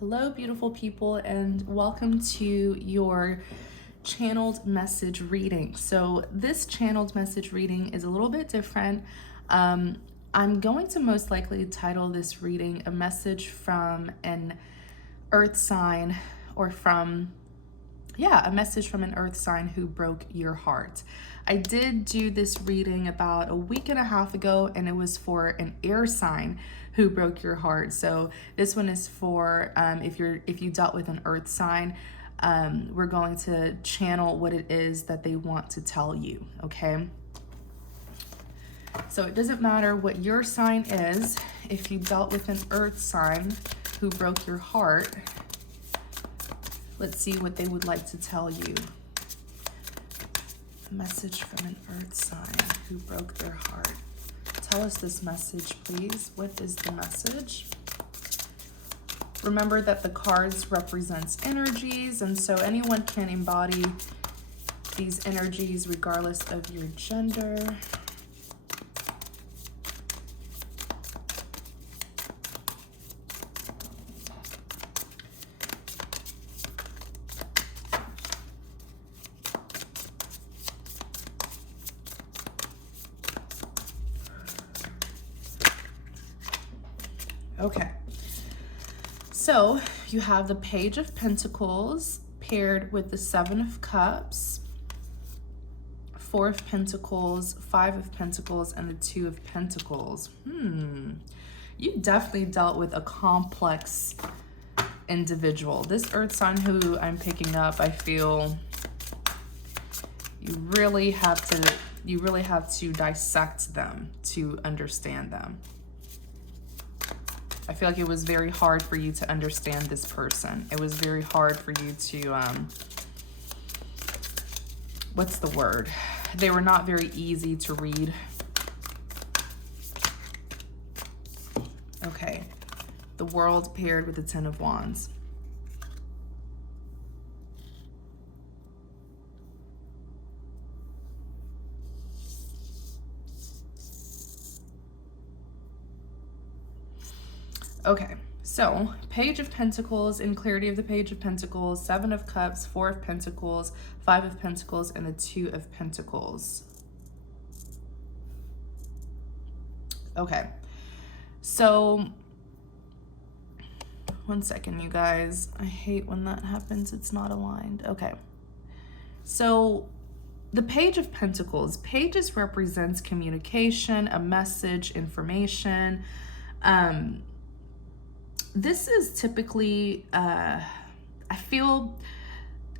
Hello, beautiful people, and welcome to your channeled message reading. So this channeled message reading is a little bit different. I'm going to most likely title this reading a message from an earth sign or a message from an earth sign who broke your heart. I did do this reading about a week and a half ago, and it was for an air sign who broke your heart. So this one is for if you dealt with an earth sign. We're going to channel what it is that they want to tell you, okay? So it doesn't matter what your sign is. If you dealt with an earth sign who broke your heart, let's see what they would like to tell you. A message from an earth sign who broke their heart. Tell us this message, please. What is the message? Remember that the cards represents energies, and so anyone can embody these energies regardless of your gender. Okay, so you have the Page of Pentacles paired with the Seven of Cups, Four of Pentacles, Five of Pentacles, and the Two of Pentacles. You definitely dealt with a complex individual. This earth sign who I'm picking up, I feel you really have to dissect them to understand them. I feel like it was very hard for you to understand this person. It was very hard for you to, what's the word? They were not very easy to read. Okay, the World paired with the Ten of Wands. Okay, so Page of Pentacles, in clarity of the Page of Pentacles, Seven of Cups, Four of Pentacles, Five of Pentacles, and the Two of Pentacles. Okay, so one second, you guys. I hate when that happens. It's not aligned. Okay, so the Page of Pentacles, pages represents communication, a message, information. This is typically, I feel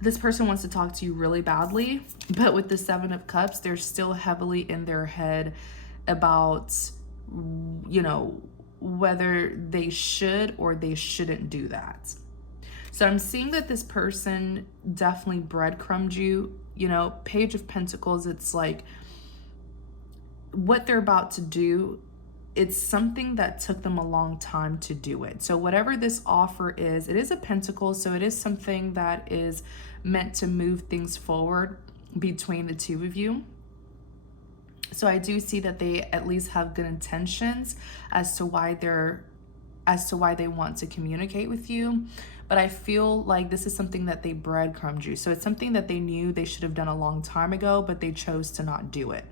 this person wants to talk to you really badly, but with the Seven of Cups, they're still heavily in their head about, you know, whether they should or they shouldn't do that. So I'm seeing that this person definitely breadcrumbed you. You know, Page of Pentacles, it's like what they're about to do, it's something that took them a long time to do it. So whatever this offer is, it is a pentacle, so it is something that is meant to move things forward between the two of you. So I do see that they at least have good intentions as to why they want to communicate with you. But I feel like this is something that they breadcrumbed you. So it's something that they knew they should have done a long time ago, but they chose to not do it.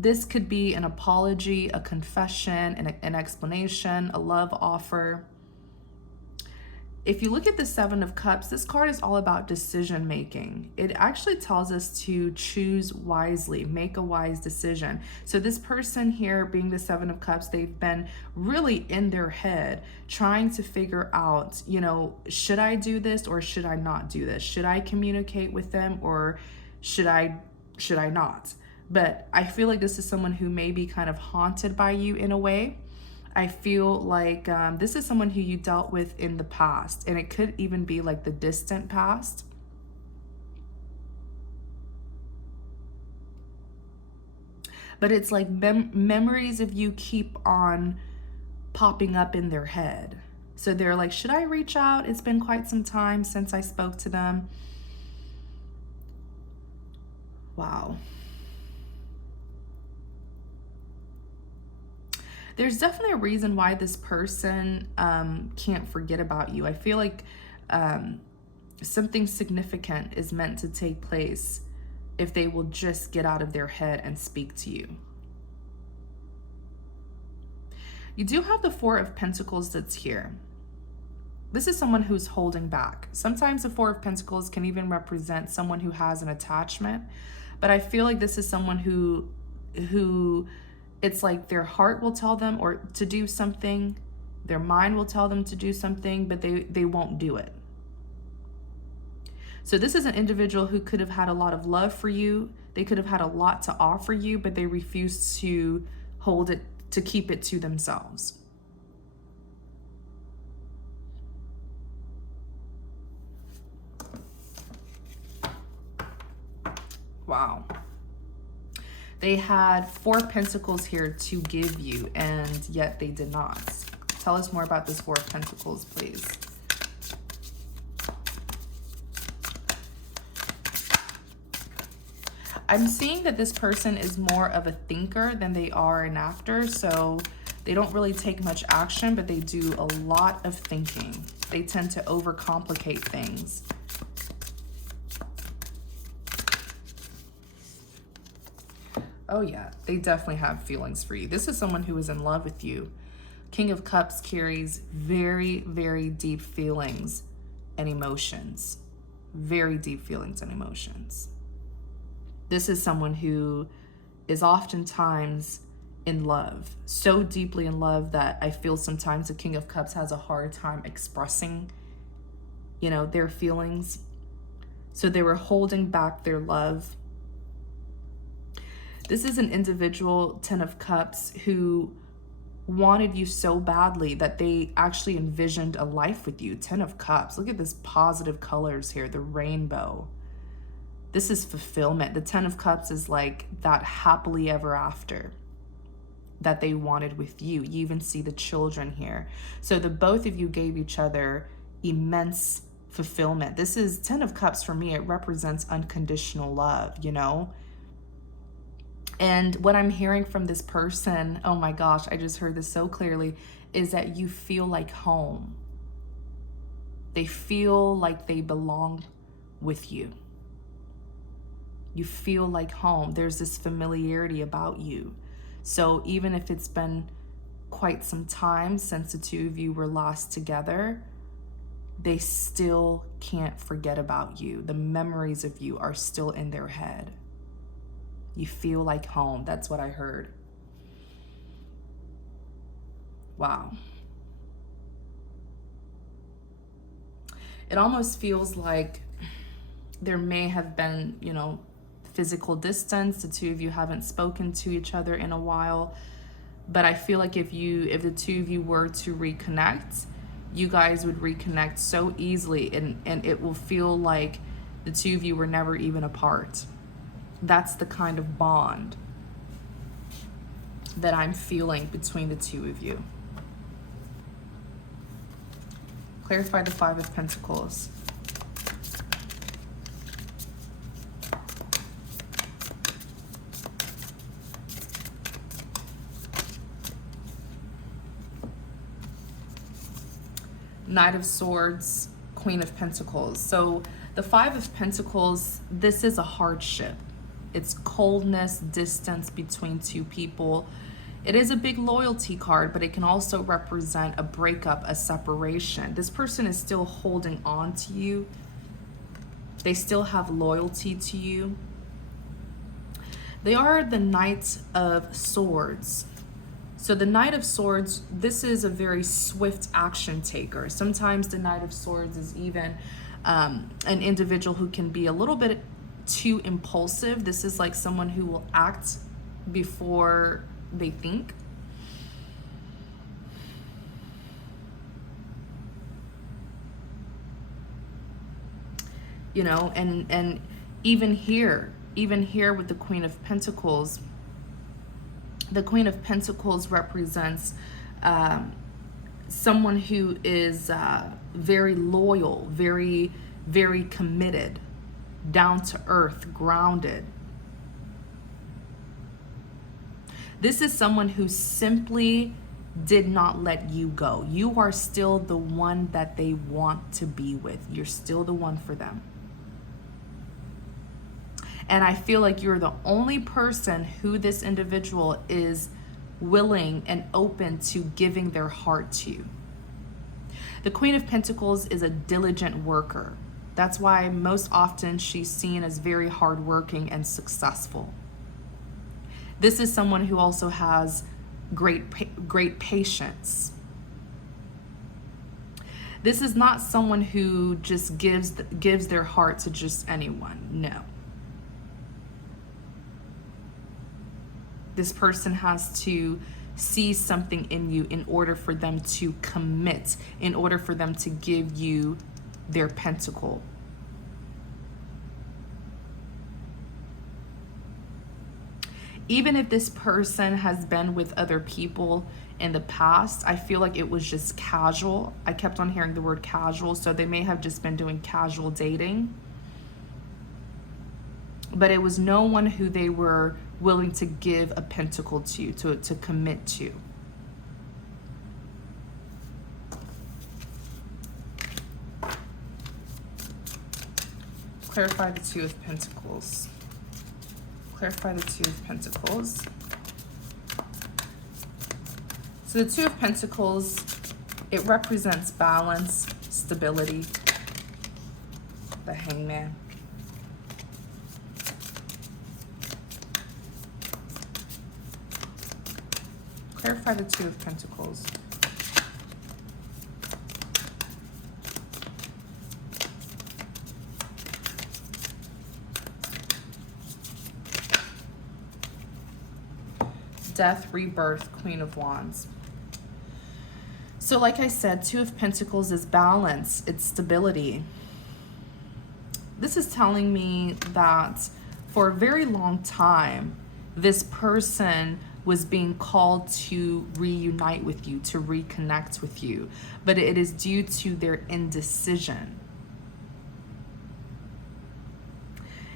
This could be an apology, a confession, an explanation, a love offer. If you look at the Seven of Cups, this card is all about decision making. It actually tells us to choose wisely, make a wise decision. So this person here, being the Seven of Cups, they've been really in their head trying to figure out, you know, should I do this or should I not do this? Should I communicate with them or should I not? But I feel like this is someone who may be kind of haunted by you in a way. I feel like this is someone who you dealt with in the past, and it could even be like the distant past. But it's like memories of you keep on popping up in their head. So they're like, should I reach out? It's been quite some time since I spoke to them. Wow. There's definitely a reason why this person can't forget about you. I feel like something significant is meant to take place if they will just get out of their head and speak to you. You do have the Four of Pentacles that's here. This is someone who's holding back. Sometimes the Four of Pentacles can even represent someone who has an attachment, but I feel like this is someone who it's like their heart will tell them or to do something, their mind will tell them to do something, but they won't do it. So this is an individual who could have had a lot of love for you. They could have had a lot to offer you, but they refused to hold it, to keep it to themselves. Wow. They had Four Pentacles here to give you, and yet they did not. Tell us more about this Four of Pentacles, please. I'm seeing that this person is more of a thinker than they are an actor, so they don't really take much action, but they do a lot of thinking. They tend to overcomplicate things. Oh yeah, they definitely have feelings for you. This is someone who is in love with you. King of Cups carries very, very deep feelings and emotions. Very deep feelings and emotions. This is someone who is oftentimes in love, so deeply in love that I feel sometimes the King of Cups has a hard time expressing, you know, their feelings. So they were holding back their love. This is an individual, Ten of Cups, who wanted you so badly that they actually envisioned a life with you. Ten of Cups. Look at this positive colors here, the rainbow. This is fulfillment. The Ten of Cups is like that happily ever after that they wanted with you. You even see the children here. So the both of you gave each other immense fulfillment. This is Ten of Cups for me. It represents unconditional love, you know? And what I'm hearing from this person, oh my gosh, I just heard this so clearly, is that you feel like home. They feel like they belong with you. You feel like home. There's this familiarity about you. So even if it's been quite some time since the two of you were last together, they still can't forget about you. The memories of you are still in their head. You feel like home. That's what I heard. Wow. It almost feels like there may have been, you know, physical distance. The two of you haven't spoken to each other in a while. But I feel like if the two of you were to reconnect, you guys would reconnect so easily, and it will feel like the two of you were never even apart. That's the kind of bond that I'm feeling between the two of you. Clarify the Five of Pentacles. Knight of Swords, Queen of Pentacles. So the Five of Pentacles, this is a hardship. It's coldness, distance between two people. It is a big loyalty card, but it can also represent a breakup, a separation. This person is still holding on to you. They still have loyalty to you. They are the Knight of Swords. So the Knight of Swords, this is a very swift action taker. Sometimes the Knight of Swords is even an individual who can be a little bit too impulsive. This is like someone who will act before they think. You know, and even here with the Queen of Pentacles, the Queen of Pentacles represents someone who is very loyal, very, very committed, down to earth, grounded. This is someone who simply did not let you go. You are still the one that they want to be with. You're still the one for them. And I feel like you're the only person who this individual is willing and open to giving their heart to. The Queen of Pentacles is a diligent worker. That's why most often she's seen as very hardworking and successful. This is someone who also has great patience. This is not someone who just gives their heart to just anyone. No. This person has to see something in you in order for them to commit, in order for them to give you their pentacle. Even if this person has been with other people in the past, I feel like it was just casual. I kept on hearing the word casual, so they may have just been doing casual dating. But it was no one who they were willing to give a pentacle to commit to. Clarify the Two of Pentacles. Clarify the Two of Pentacles. So the Two of Pentacles, it represents balance, stability. The Hangman. Clarify the Two of Pentacles. Death, rebirth, Queen of Wands. So like I said, Two of Pentacles is balance, it's stability. This is telling me that for a very long time, this person was being called to reunite with you, to reconnect with you, but it is due to their indecision.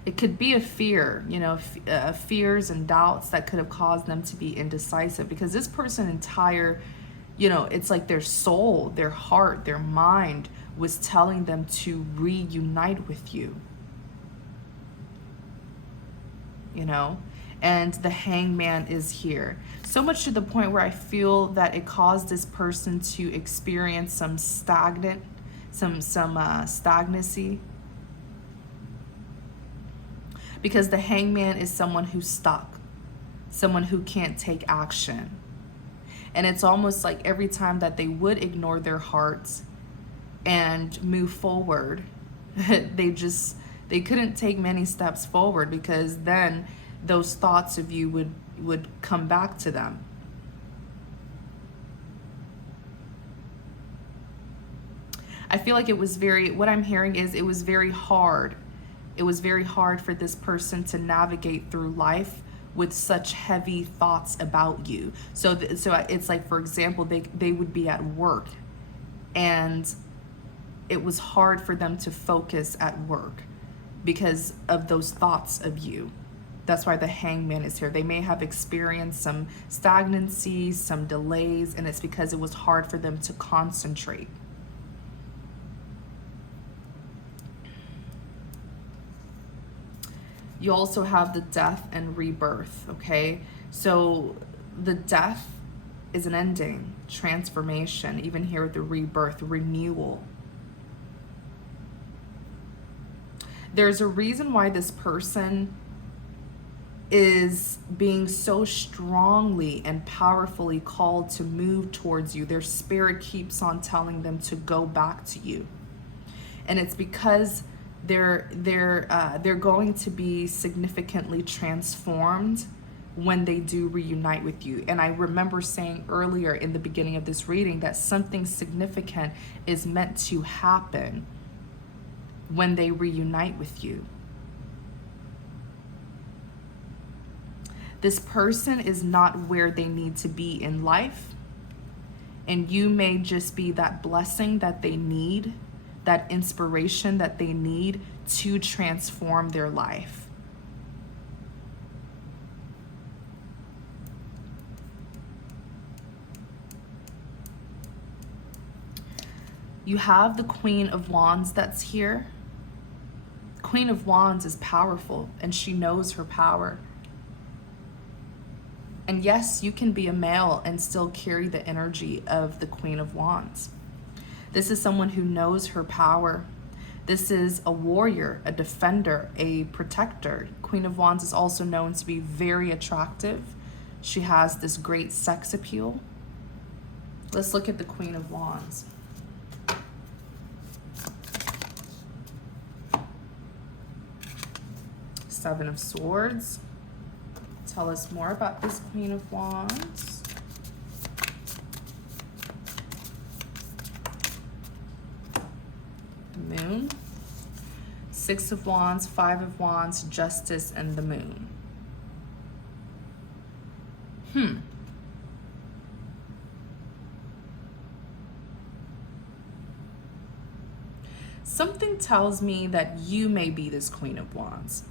It could be a fear, you know, fears and doubts that could have caused them to be indecisive, because this person entire, you know, it's like their soul, their heart, their mind was telling them to reunite with you, you know, and the Hangman is here. So much to the point where I feel that it caused this person to experience some stagnancy, because the Hangman is someone who's stuck, someone who can't take action. And it's almost like every time that they would ignore their hearts and move forward, they couldn't take many steps forward, because then those thoughts of you would come back to them. I feel like it was what I'm hearing is it was very hard. It was very hard for this person to navigate through life with such heavy thoughts about you. So it's like, for example, they would be at work and it was hard for them to focus at work because of those thoughts of you. That's why the Hangman is here. They may have experienced some stagnancy, some delays, and it's because it was hard for them to concentrate. You also have the Death and rebirth, okay? So the death is an ending, transformation. Even here with the rebirth, renewal. There's a reason why this person is being so strongly and powerfully called to move towards you. Their spirit keeps on telling them to go back to you. And it's because they're going to be significantly transformed when they do reunite with you. And I remember saying earlier in the beginning of this reading that something significant is meant to happen when they reunite with you. This person is not where they need to be in life, and you may just be that blessing that they need, that inspiration that they need to transform their life. You have the Queen of Wands that's here. Queen of Wands is powerful and she knows her power. And yes, you can be a male and still carry the energy of the Queen of Wands. This is someone who knows her power. This is a warrior, a defender, a protector. Queen of Wands is also known to be very attractive. She has this great sex appeal. Let's look at the Queen of Wands. Seven of Swords. Tell us more about this Queen of Wands. The Moon. Six of Wands, Five of Wands, Justice, and the Moon. Something tells me that you may be this Queen of Wands.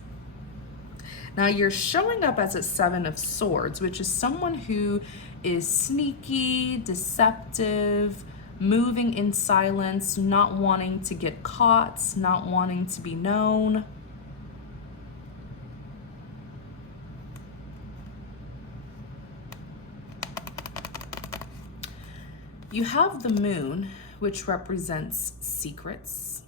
Now you're showing up as a Seven of Swords, which is someone who is sneaky, deceptive, moving in silence, not wanting to get caught, not wanting to be known. You have the Moon, which represents secrets.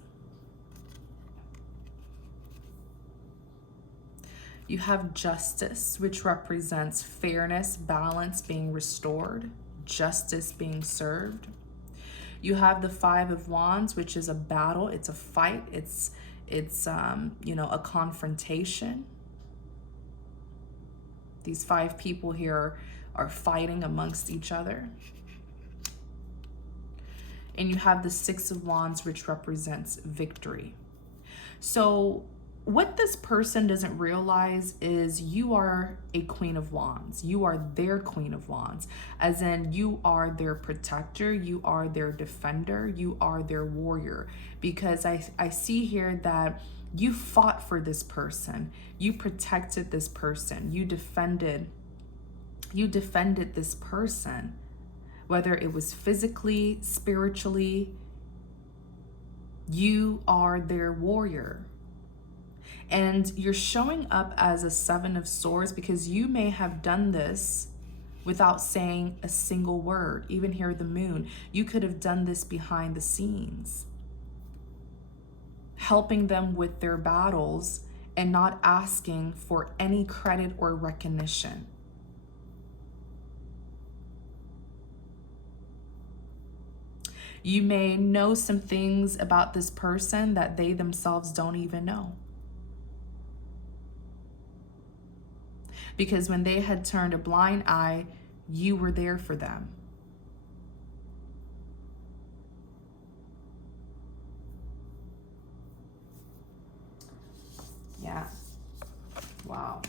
You have Justice, which represents fairness, balance being restored, justice being served. You have the Five of Wands, which is a battle. It's a fight. It's a confrontation. These five people here are fighting amongst each other. And you have the Six of Wands, which represents victory. So what this person doesn't realize is you are a Queen of Wands. You are their Queen of Wands, as in you are their protector, you are their defender, you are their warrior. Because I see here that you fought for this person, you protected this person, you defended this person, whether it was physically, spiritually. You are their warrior. And you're showing up as a Seven of Swords because you may have done this without saying a single word. Even here, the Moon, you could have done this behind the scenes, helping them with their battles and not asking for any credit or recognition. You may know some things about this person that they themselves don't even know. Because when they had turned a blind eye, you were there for them. Yeah. Wow.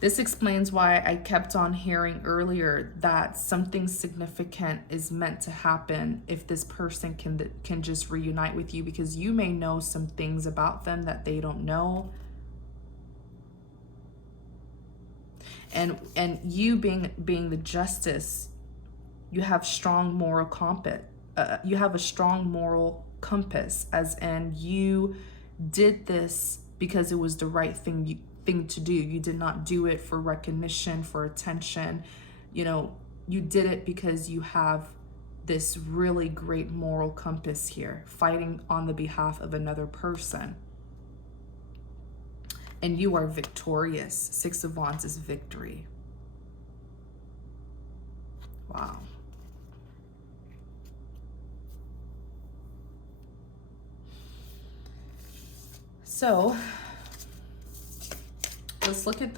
This explains why I kept on hearing earlier that something significant is meant to happen if this person can just reunite with you, because you may know some things about them that they don't know. And you being the Justice, you have strong moral compass. You have a strong moral compass, as in you did this because it was the right thing to do. You did not do it for recognition, for attention. You did it because you have this really great moral compass here, fighting on the behalf of another person. And you are victorious. Six of Wands is victory. Wow. So let's look at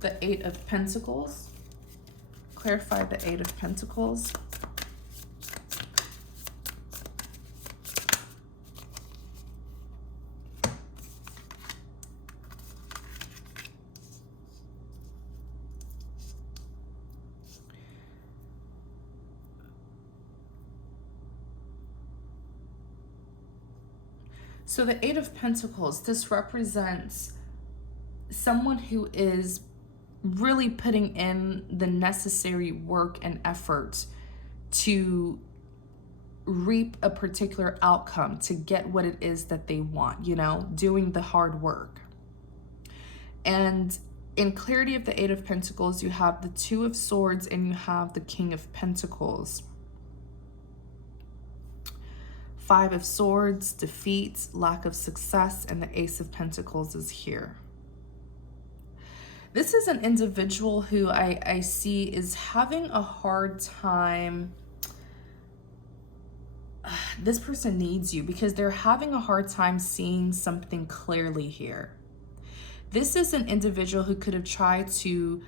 the Eight of Pentacles. Clarify the Eight of Pentacles. So the Eight of Pentacles, this represents someone who is really putting in the necessary work and effort to reap a particular outcome, to get what it is that they want, you know, doing the hard work. And in clarity of the Eight of Pentacles, you have the Two of Swords and you have the King of Pentacles. Five of Swords, defeat, lack of success, and the Ace of Pentacles is here. This is an individual who I see is having a hard time. This person needs you because they're having a hard time seeing something clearly here. This is an individual who could have tried to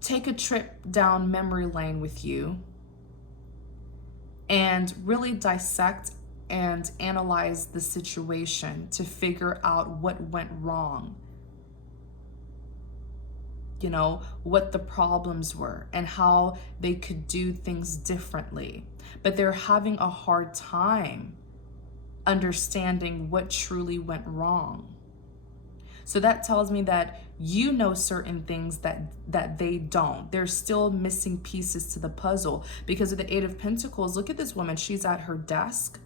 take a trip down memory lane with you and really dissect and analyze the situation to figure out what went wrong. You know, what the problems were and how they could do things differently. But they're having a hard time understanding what truly went wrong. So that tells me that you know certain things that they don't. They're still missing pieces to the puzzle. Because of the Eight of Pentacles, look at this woman. She's at her desk.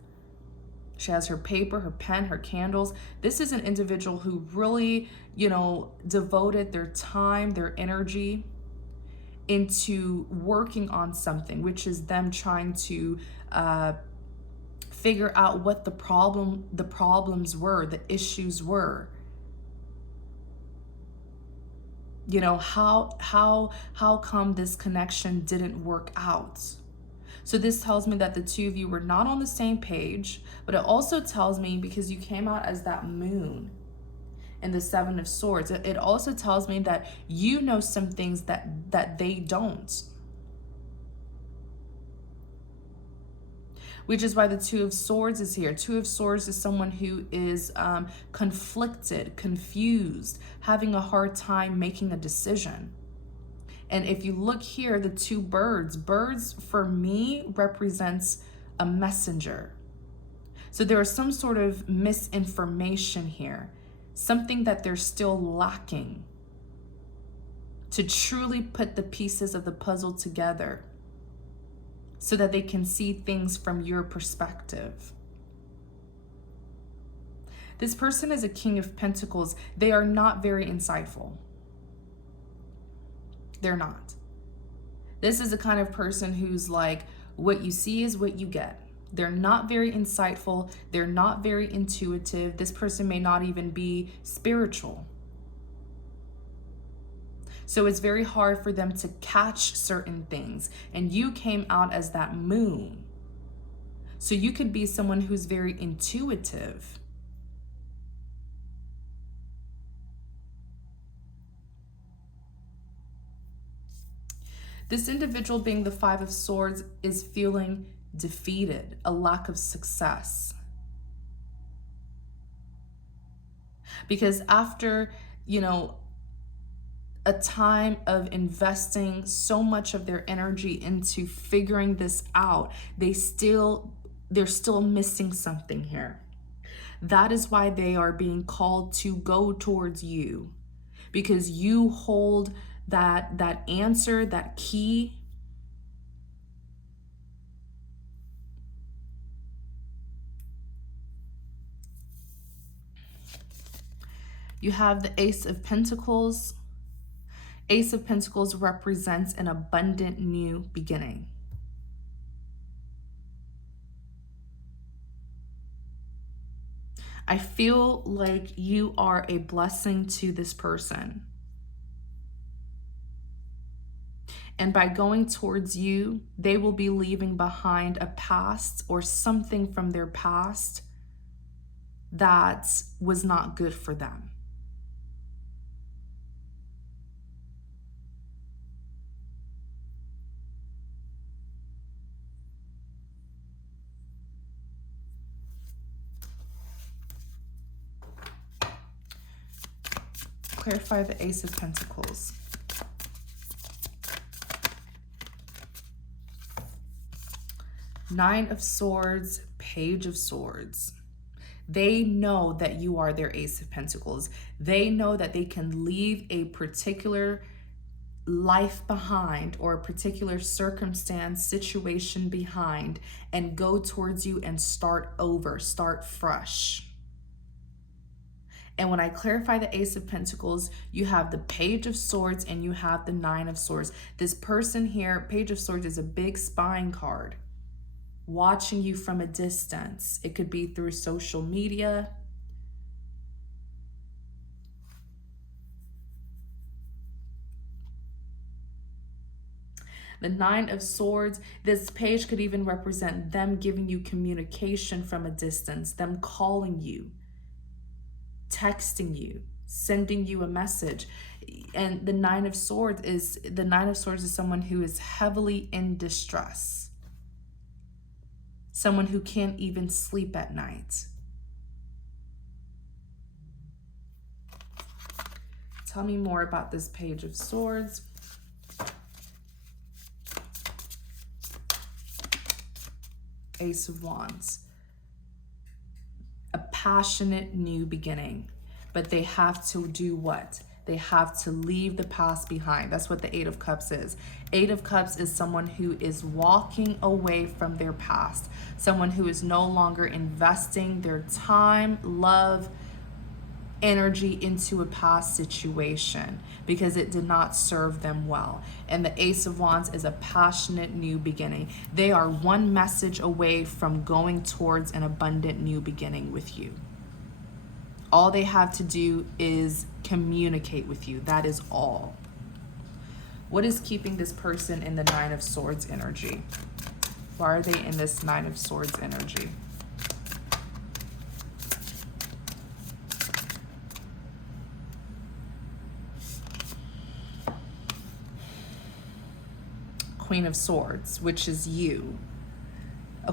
She has her paper, her pen, her candles. This is an individual who really, you know, devoted their time, their energy into working on something, which is them trying to figure out what the problems were, the issues were. You know, how come this connection didn't work out? So this tells me that the two of you were not on the same page, but it also tells me, because you came out as that moon in the Seven of Swords, it also tells me that you know some things that they don't. Which is why the Two of Swords is here. Two of Swords is someone who is conflicted, confused, having a hard time making a decision. And if you look here, the two birds for me represents a messenger. So there is some sort of misinformation here, something that they're still lacking to truly put the pieces of the puzzle together so that they can see things from your perspective. This person is a King of Pentacles. They are not very insightful. They're not. This is the kind of person who's like, what you see is what you get. They're not very insightful. They're not very intuitive. This person may not even be spiritual. So it's very hard for them to catch certain things. And you came out as that moon. So you could be someone who's very intuitive. This individual, being the Five of Swords, is feeling defeated, a lack of success. Because after, you know, a time of investing so much of their energy into figuring this out, they're still missing something here. That is why they are being called to go towards you, because you hold that answer, that key. You have the Ace of Pentacles. Ace of Pentacles represents an abundant new beginning. I feel like you are a blessing to this person. And by going towards you, they will be leaving behind a past or something from their past that was not good for them. Clarify the Ace of Pentacles. Nine of Swords, Page of Swords. They know that you are their Ace of Pentacles. They know that they can leave a particular life behind, or a particular circumstance, situation behind, and go towards you and start over, start fresh. And when I clarify the Ace of Pentacles, you have the Page of Swords and you have the Nine of Swords. This person here, Page of Swords, is a big spying card, watching you from a distance. It could be through social media. The Nine of Swords, this page could even represent them giving you communication from a distance, them calling you, texting you, sending you a message. And the Nine of Swords is someone who is heavily in distress. Someone who can't even sleep at night. Tell me more about this Page of Swords. Ace of Wands. A passionate new beginning, but they have to do what? They have to leave the past behind. That's what the Eight of Cups is. Eight of Cups is someone who is walking away from their past, someone who is no longer investing their time, love, energy into a past situation because it did not serve them well. And the Ace of Wands is a passionate new beginning. They are one message away from going towards an abundant new beginning with you. All they have to do is communicate with you. That is all. What is keeping this person in the Nine of Swords energy? Why are they in this Nine of Swords energy? Queen of Swords, which is you. The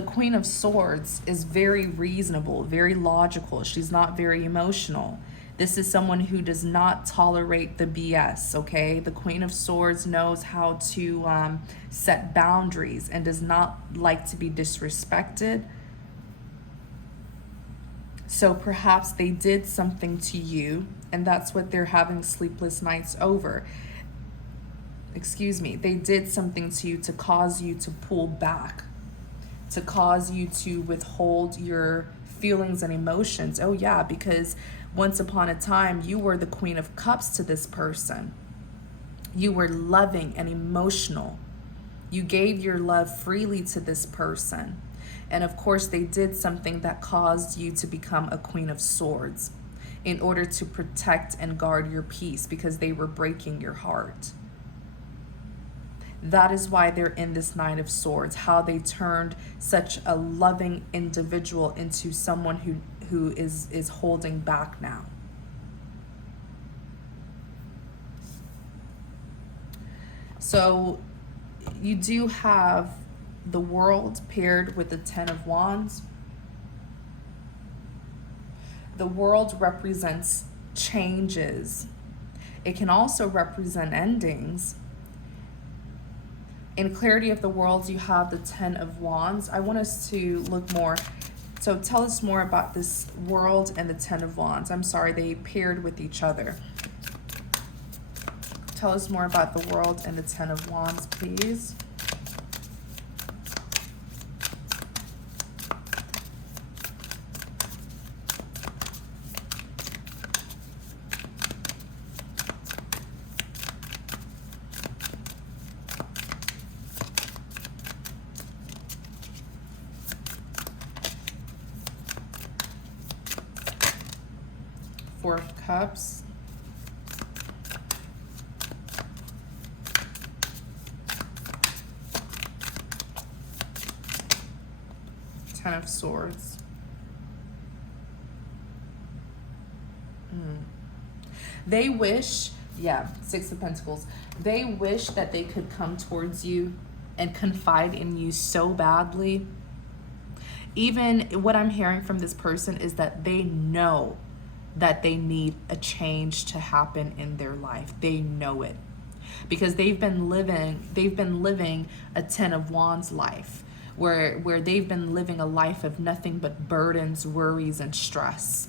Queen of Swords is very reasonable, very logical. She's not very emotional. This is someone who does not tolerate the BS, okay? The Queen of Swords knows how to set boundaries and does not like to be disrespected. So perhaps they did something to you, and that's what they're having sleepless nights over. They did something to you to cause you to pull back, to cause you to withhold your feelings and emotions. Oh yeah, because once upon a time, you were the Queen of Cups to this person. You were loving and emotional. You gave your love freely to this person. And of course, they did something that caused you to become a Queen of Swords in order to protect and guard your peace because they were breaking your heart. That is why they're in this Nine of Swords, how they turned such a loving individual into someone who is holding back now. So you do have the World paired with the Ten of Wands. The World represents changes. It can also represent endings. In Clarity of the Worlds, you have the Ten of Wands. I want us to look more. So tell us more about this World and the Ten of Wands. I'm sorry, they paired with each other. Tell us more about the World and the Ten of Wands, please. Four of Cups. Ten of Swords. They wish, Six of Pentacles. They wish that they could come towards you and confide in you so badly. Even what I'm hearing from this person is that they know that they need a change to happen in their life. They know it because they've been living a Ten of Wands life where they've been living a life of nothing but burdens, worries, and stress.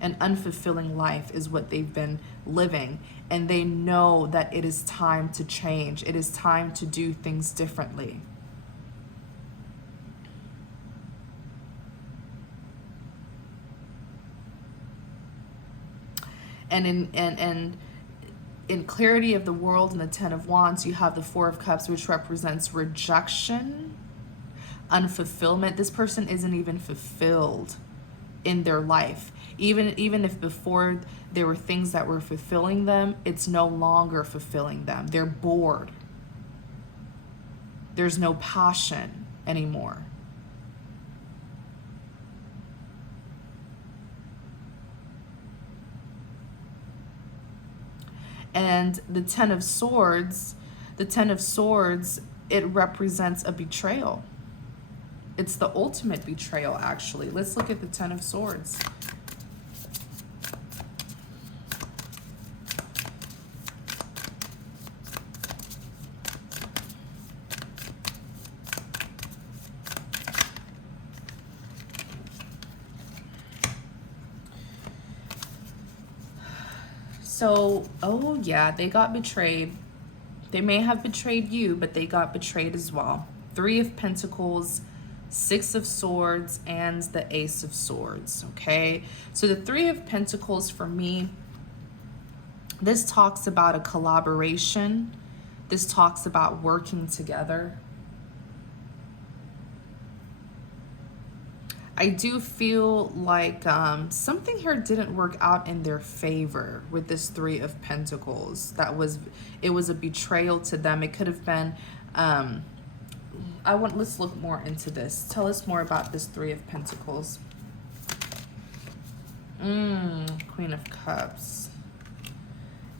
An unfulfilling life is what they've been living, and they know that it is time to change. It is time to do things differently. And in clarity of the world and the Ten of Wands, you have the Four of Cups, which represents rejection, unfulfillment. This person isn't even fulfilled in their life. Even if before there were things that were fulfilling them, it's no longer fulfilling them. They're bored. There's no passion anymore. And the Ten of Swords, it represents a betrayal. It's the ultimate betrayal, actually. Let's look at the Ten of Swords. So, oh yeah, they got betrayed. They may have betrayed you, but they got betrayed as well. Three of Pentacles, Six of Swords, and the Ace of Swords, okay? So the Three of Pentacles, for me, this talks about a collaboration. This talks about working together. I do feel like something here didn't work out in their favor with this Three of Pentacles. It was a betrayal to them. It could have been, let's look more into this. Tell us more about this Three of Pentacles. Queen of Cups.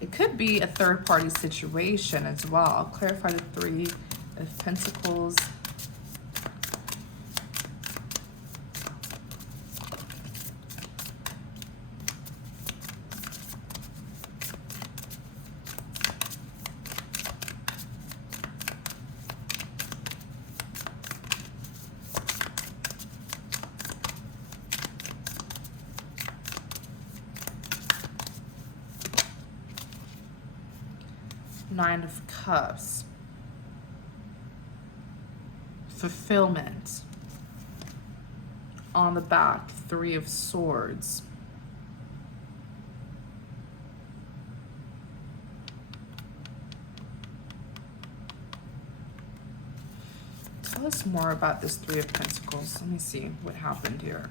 It could be a third-party situation as well. I'll clarify the Three of Pentacles. Nine of Cups. Fulfillment. On the back, Three of Swords. Tell us more about this Three of Pentacles. Let me see what happened here.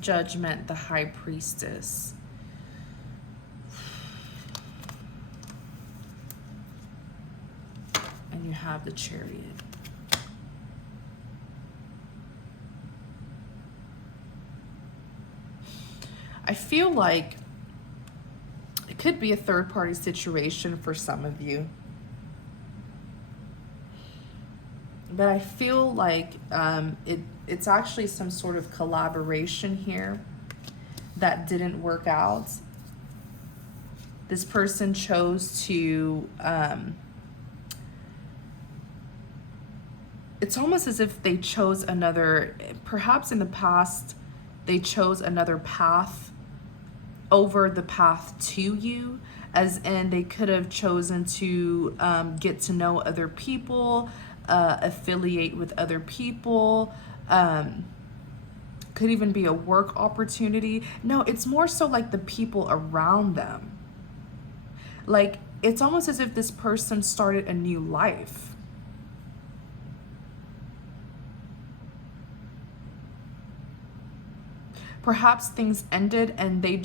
Judgment, the High Priestess. And you have the Chariot. I feel like it could be a third-party situation for some of you. But I feel like it's actually some sort of collaboration here that didn't work out. This person chose to... it's almost as if they chose another... Perhaps in the past, they chose another path over the path to you, as in they could have chosen to get to know other people, affiliate with other people, could even be a work opportunity. No, it's more so like the people around them. Like, it's almost as if this person started a new life. Perhaps things ended and they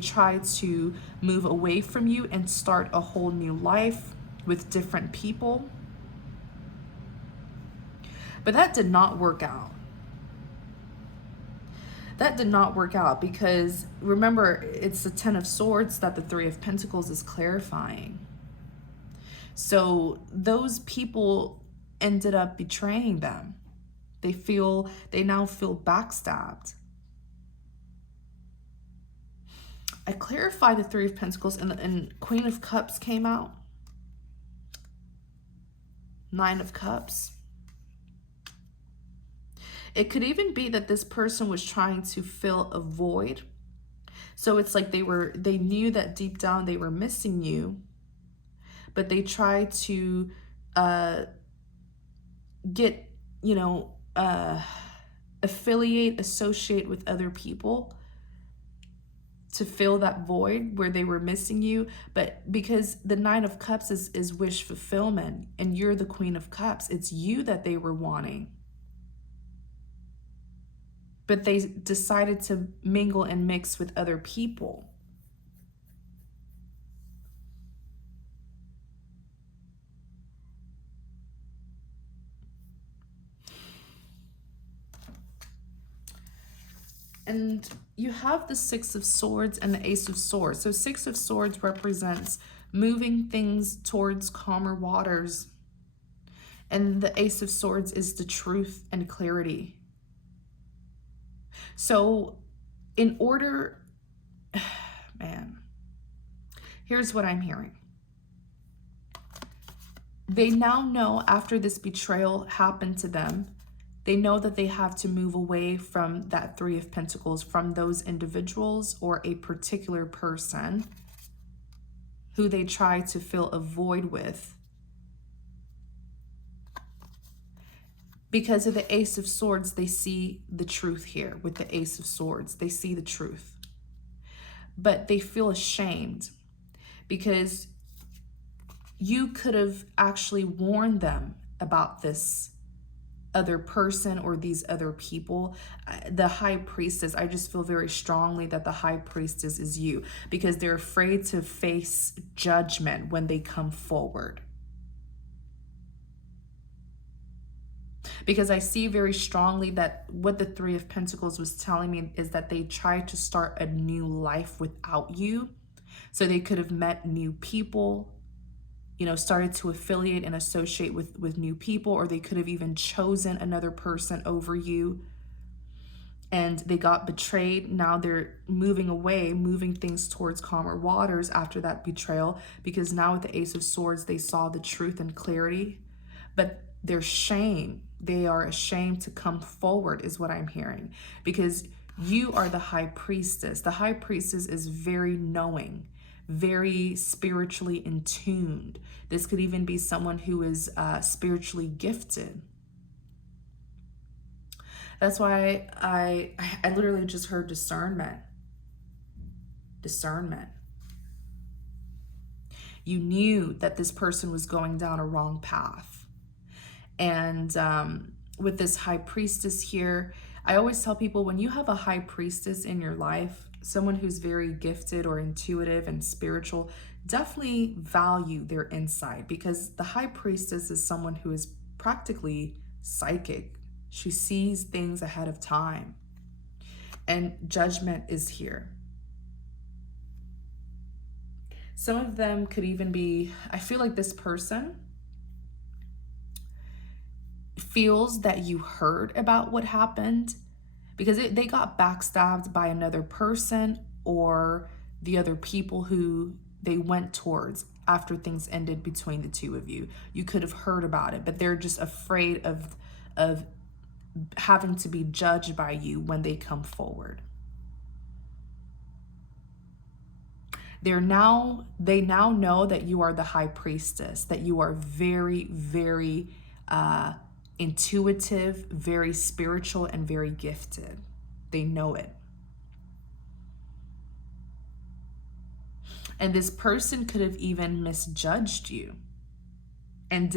tried to move away from you and start a whole new life with different people. But that did not work out. That did not work out because remember, it's the Ten of Swords that the Three of Pentacles is clarifying. So those people ended up betraying them. They now feel backstabbed. I clarified the Three of Pentacles and Queen of Cups came out. Nine of Cups. It could even be that this person was trying to fill a void. So it's like they knew that deep down they were missing you, but they tried to uh, get, you know, associate with other people to fill that void where they were missing you. But because the Nine of Cups is wish fulfillment, and you're the Queen of Cups, it's you that they were wanting. But they decided to mingle and mix with other people. And you have the Six of Swords and the Ace of Swords. So Six of Swords represents moving things towards calmer waters. And the Ace of Swords is the truth and clarity. So in order, man, here's what I'm hearing. They now know, after this betrayal happened to them, they know that they have to move away from that Three of Pentacles, from those individuals or a particular person who they try to fill a void with. Because of the Ace of Swords, they see the truth here. With the Ace of Swords, they see the truth. But they feel ashamed because you could have actually warned them about this other person or these other people. The High Priestess, I just feel very strongly that the High Priestess is you, because they're afraid to face judgment when they come forward. Because I see very strongly that what the Three of Pentacles was telling me is that they tried to start a new life without you. So they could have met new people, you know, started to affiliate and associate with new people, or they could have even chosen another person over you. And they got betrayed. Now they're moving away, moving things towards calmer waters after that betrayal, because now with the Ace of Swords, they saw the truth and clarity. But their shame, they are ashamed to come forward, is what I'm hearing, because you are the High Priestess. The High Priestess is very knowing, very spiritually in tuned. This could even be someone who is spiritually gifted. That's why I literally just heard discernment. Discernment. You knew that this person was going down a wrong path. And with this High Priestess here, I always tell people, when you have a High Priestess in your life, someone who's very gifted or intuitive and spiritual, definitely value their insight, because the High Priestess is someone who is practically psychic. She sees things ahead of time, and judgment is here. Some of them could even be, I feel like this person feels that you heard about what happened, because they got backstabbed by another person or the other people who they went towards after things ended between the two of you. You could have heard about it, but they're just afraid of having to be judged by you when they come forward. They now know that you are the High Priestess, that you are very, very intuitive, very spiritual, and very gifted. They know it. And this person could have even misjudged you and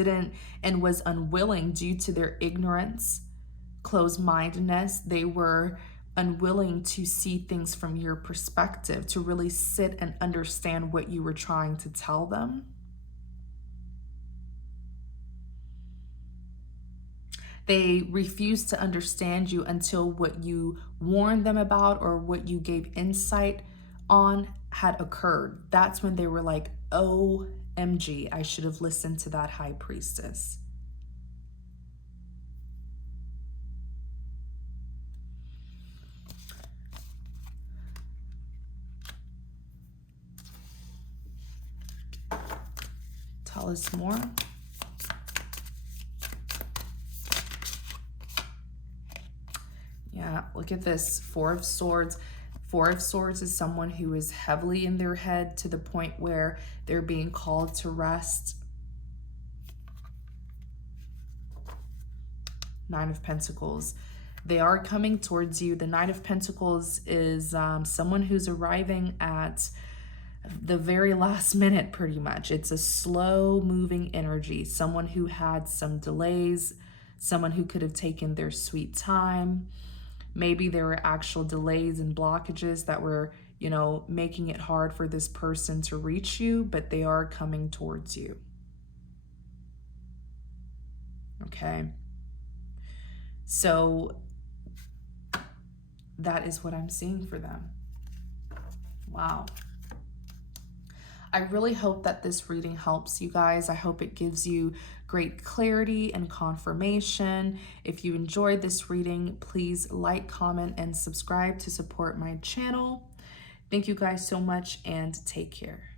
was unwilling, due to their ignorance, closed-mindedness. They were unwilling to see things from your perspective, to really sit and understand what you were trying to tell them. They refused to understand you until what you warned them about or what you gave insight on had occurred. That's when they were like, OMG, I should have listened to that High Priestess. Tell us more. Yeah, look at this. Four of Swords. Four of Swords is someone who is heavily in their head to the point where they're being called to rest. Nine of Pentacles. They are coming towards you. The Knight of Pentacles is someone who's arriving at the very last minute, pretty much. It's a slow moving energy. Someone who had some delays, someone who could have taken their sweet time. Maybe there were actual delays and blockages that were, you know, making it hard for this person to reach you, but they are coming towards you. Okay. So that is what I'm seeing for them. Wow. I really hope that this reading helps you guys. I hope it gives you great clarity and confirmation. If you enjoyed this reading, please like, comment, and subscribe to support my channel. Thank you guys so much and take care.